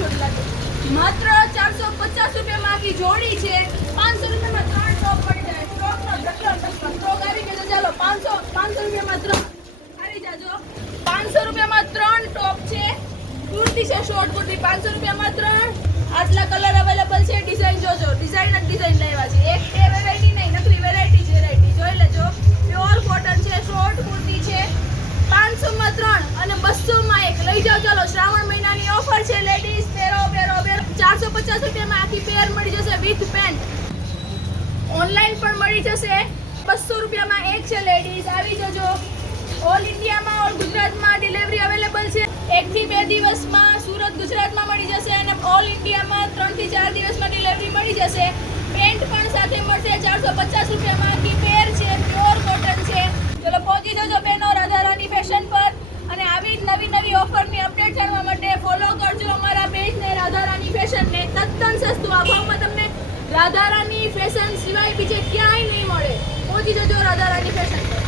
જોડી લાગે માત્ર 450 રૂપિયામાં આખી જોડી છે 500 રૂપિયામાં 3 ટોપ પડી જાય સ્ટોકનો સ્ટોક આવી ગયો છે ચાલો 500 રૂપિયામાં 3 આવી જાજો 500 રૂપિયામાં 3 ટોપ છે કુર્તી છે શોર્ટ કુર્તી 500 રૂપિયામાં 3 આટલા કલર અવેલેબલ છે ડિઝાઇન જોજો ડિઝાઇન જ ડિઝાઇન લાવ્યા છે એક એ વેરાયટી નહીં નકલી વેરાયટી છે વેરાયટી જોઈ લેજો પ્યોર કોટન છે શોર્ટ કુર્તી છે 500 માં 3 અને 200 માં 1 લઈ જાઓ ચાલો શ્રાવણ મહિનાની ઓફર છે લેડીઝ પહેરો 450 રૂપિયામાં આખી પેર મળી જશે વિથ પેન્ટ ઓનલાઈન પણ મળી જશે 200 રૂપિયામાં એક છે લેડીઝ આવી જજો ઓલ ઇન્ડિયામાં ઓલ ગુજરાતમાં ડિલિવરી અવેલેબલ છે 1 થી 2 દિવસમાં સુરત ગુજરાતમાં મળી જશે અને ઓલ ઇન્ડિયામાં 3 થી 4 દિવસમાં ડિલિવરી મળી જશે પેન્ટ પણ સાથે મળશે 450 રૂપિયામાં આખી પેર છે પ્યોર કોટન છે ચલો પહોંચી જજો બેનો રાધારાની ફેશન પર અને આવી જ નવી ઓફરની અપડેટ જાણવા માટે ફોલો કરજો અમારા પેજને રાધારાની ફેશનને તદ્દન સસ્તું આ ભાવમાં તમને રાધારાની ફેશન સિવાય બીજે ક્યાંય નહીં મળે પહોંચી જજો રાધારાની ફેશન પર